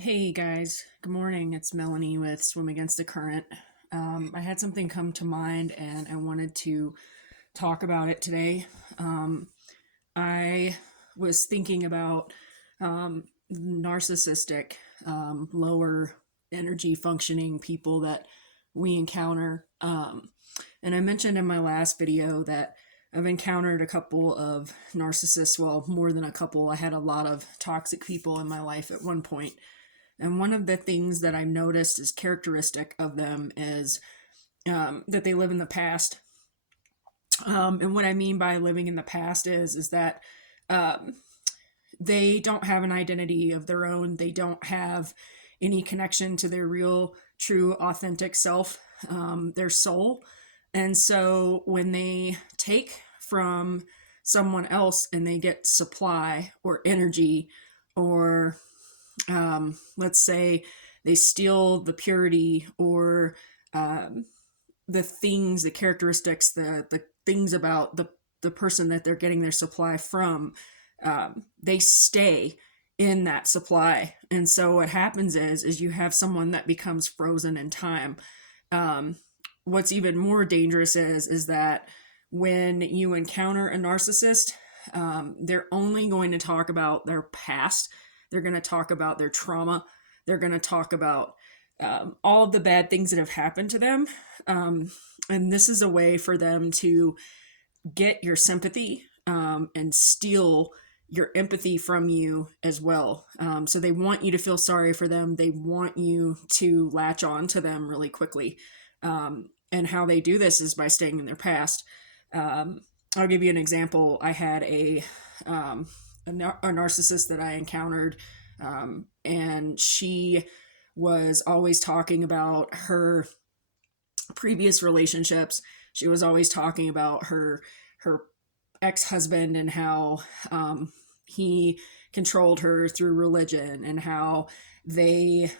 Hey guys, good morning. It's Melanie with Swim Against the Current. I had something come to mind and I wanted to talk about it today. I was thinking about narcissistic, lower energy functioning people that we encounter. And I mentioned in my last video that I've encountered a couple of narcissists, well, more than a couple. I had a lot of toxic people in my life at one point. And one of the things that I noticed is characteristic of them is that they live in the past. And what I mean by living in the past is that um, they don't have an identity of their own. They don't have any connection to their real, true, authentic self, their soul. And so when they take from someone else and they get supply or energy, or let's say they steal the purity or um, the things, the characteristics, the things about the person that they're getting their supply from, they stay in that supply. And so what happens is you have someone that becomes frozen in time. Um, what's even more dangerous is that when you encounter a narcissist, they're only going to talk about their past. They're going to talk about their trauma. They're going to talk about all of the bad things that have happened to them. And this is a way for them to get your sympathy, and steal your empathy from you as well. So they want you to feel sorry for them. They want you to latch on to them really quickly. And how they do this is by staying in their past. I'll give you an example. I had a narcissist that I encountered, and she was always talking about her previous relationships. She was always talking about her ex-husband and how he controlled her through religion, and how they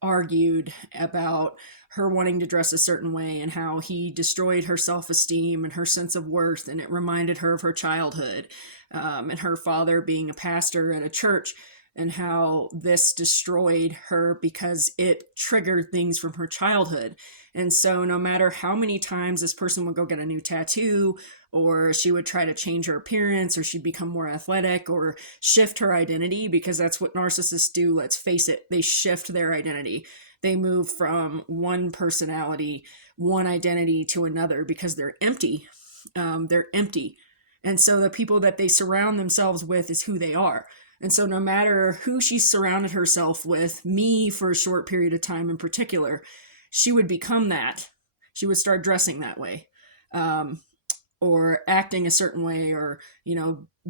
argued about her wanting to dress a certain way, and how he destroyed her self-esteem and her sense of worth, and it reminded her of her childhood, and her father being a pastor at a church, and how this destroyed her because it triggered things from her childhood. And so no matter how many times this person would go get a new tattoo, or she would try to change her appearance, or she'd become more athletic, or shift her identity, because that's what narcissists do. Let's face it, they shift their identity. They move from one personality, one identity to another because they're empty. They're empty. And so the people that they surround themselves with is who they are. And so no matter who she surrounded herself with, me for a short period of time in particular, she would become that. She would start dressing that way. Or acting a certain way, or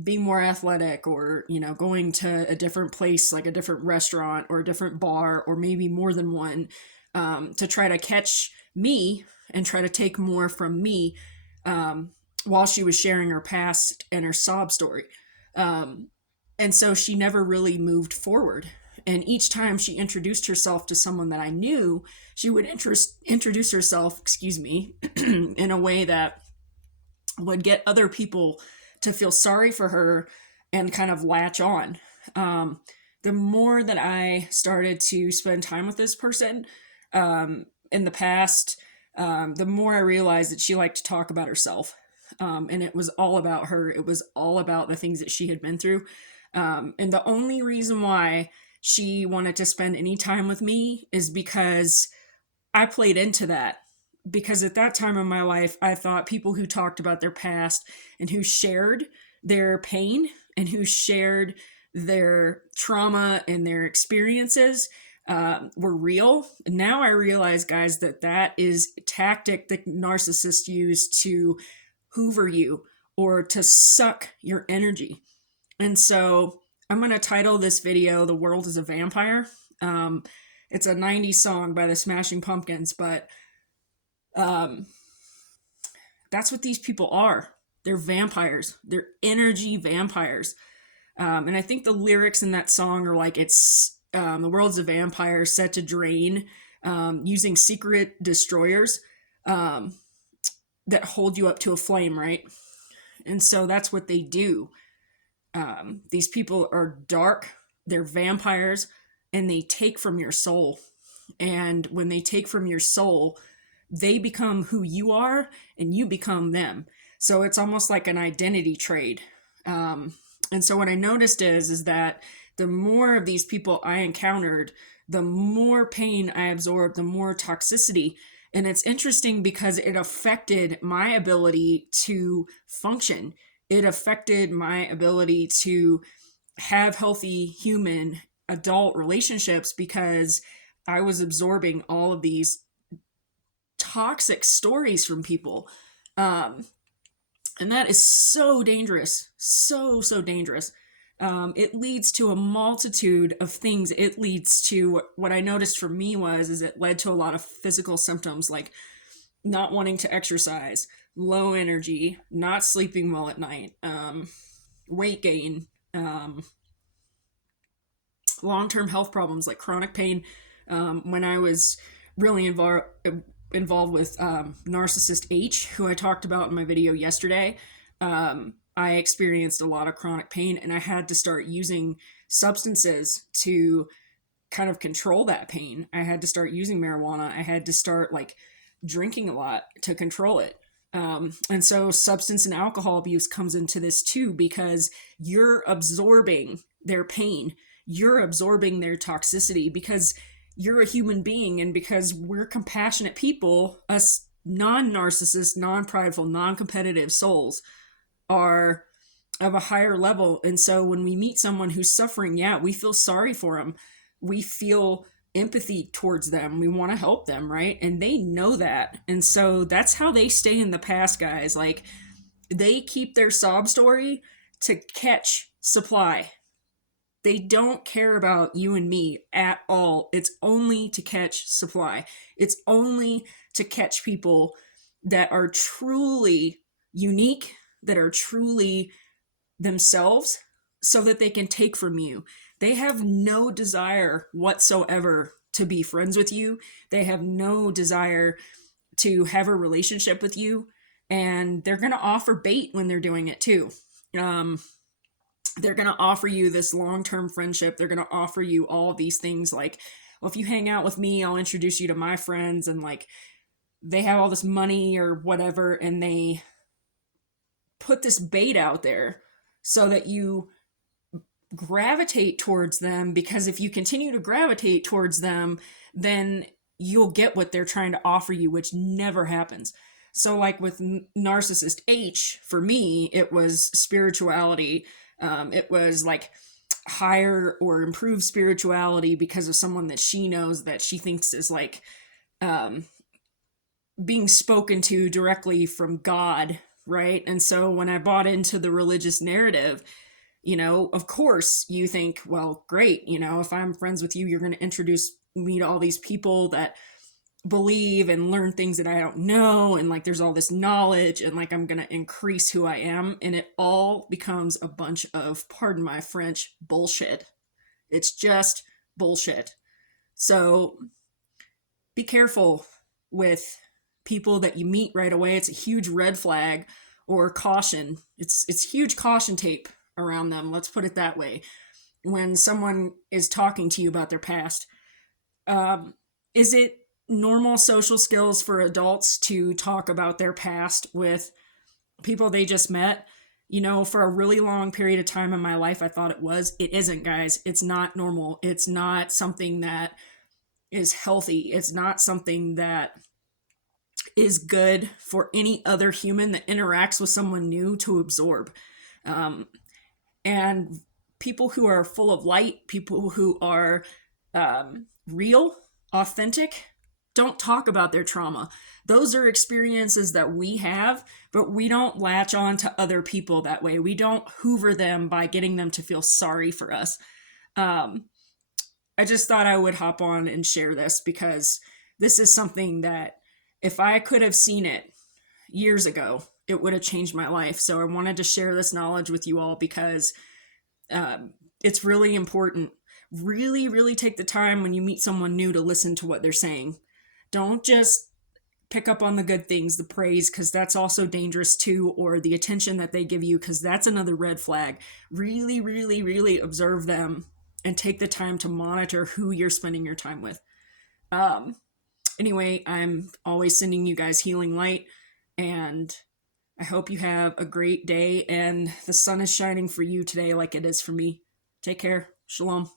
being more athletic, or going to a different place, like a different restaurant or a different bar, or maybe more than one, to try to catch me and try to take more from me, while she was sharing her past and her sob story. um, and so she never really moved forward. And each time she introduced herself to someone that I knew, she would introduce herself, excuse me, in a way that would get other people to feel sorry for her and kind of latch on. The more that I started to spend time with this person, in the past, the more I realized that she liked to talk about herself. And it was all about her. It was all about the things that she had been through. And the only reason why she wanted to spend any time with me is because I played into that. Because at that time in my life, I thought people who talked about their past and who shared their pain and who shared their trauma and their experiences were real. And now I realize, guys, that that is a tactic that narcissists use to hoover you or to suck your energy. And so I'm going to title this video "The World is a Vampire." It's a 90s song by the Smashing Pumpkins, but um, that's what these people are. They're vampires. They're energy vampires. And I think the lyrics in that song are like, it's the world's a vampire set to drain, using secret destroyers, um, that hold you up to a flame, right? And so that's what they do. These people are dark. They're vampires, and they take from your soul. And when they take from your soul, they become who you are and you become them. So it's almost like an identity trade. And so what I noticed is that the more of these people I encountered, the more pain I absorbed, the more toxicity. And it's interesting because it affected my ability to function. It affected my ability to have healthy human adult relationships because I was absorbing all of these toxic stories from people. And that is so dangerous. So dangerous. It leads to a multitude of things. It leads to, what I noticed for me is it led to a lot of physical symptoms like not wanting to exercise, low energy, not sleeping well at night, weight gain, long-term health problems like chronic pain. When I was really involved with Narcissist H, who I talked about in my video yesterday, I experienced a lot of chronic pain, and I had to start using substances to kind of control that pain. I had to start using marijuana. I had to start like drinking a lot to control it. And so substance and alcohol abuse comes into this too, because you're absorbing their pain. You're absorbing their toxicity because you're a human being, and because we're compassionate people, us non-narcissist, non-prideful, non-competitive souls are of a higher level. And so when we meet someone who's suffering, yeah, we feel sorry for them. We feel empathy towards them. We want to help them, right? And they know that. And so that's how they stay in the past, guys. Like, they keep their sob story to catch supply. They don't care about you and me at all. It's only to catch supply. It's only to catch people that are truly unique, that are truly themselves, so that they can take from you. They have no desire whatsoever to be friends with you. They have no desire to have a relationship with you. And they're going to offer bait when they're doing it too. They're going to offer you this long-term friendship. They're going to offer you all of these things like, well, if you hang out with me, I'll introduce you to my friends. And like, they have all this money or whatever, and they put this bait out there so that you gravitate towards them, because if you continue to gravitate towards them, then you'll get what they're trying to offer you, which never happens. So like with Narcissist H, for me, it was spirituality. It was like higher or improved spirituality because of someone that she knows that she thinks is like being spoken to directly from God, right? And so when I bought into the religious narrative, you know, of course you think, well, great, you know, if I'm friends with you, you're going to introduce me to all these people that believe and learn things that I don't know, and like there's all this knowledge, and like I'm going to increase who I am, and it all becomes a bunch of, pardon my French, bullshit. It's just bullshit. So be careful with people that you meet right away. It's a huge red flag, or caution. It's huge caution tape around them. Let's put it that way. When someone is talking to you about their past, is it normal social skills for adults to talk about their past with people they just met? You know, for a really long period of time in my life, I thought it was. It isn't, guys. It's not normal. It's not something that is healthy. It's not something that is good for any other human that interacts with someone new to absorb. And people who are full of light, people who are real, authentic, don't talk about their trauma. Those are experiences that we have, but we don't latch on to other people that way. We don't hoover them by getting them to feel sorry for us. I just thought I would hop on and share this, because this is something that if I could have seen it years ago, it would have changed my life. So I wanted to share this knowledge with you all, because it's really important. Really, really take the time when you meet someone new to listen to what they're saying. Don't just pick up on the good things, the praise, because that's also dangerous too, or the attention that they give you, because that's another red flag. Really, really, really observe them and take the time to monitor who you're spending your time with. Um, anyway, I'm always sending you guys healing light, and I hope you have a great day and the sun is shining for you today like it is for me. Take care. Shalom.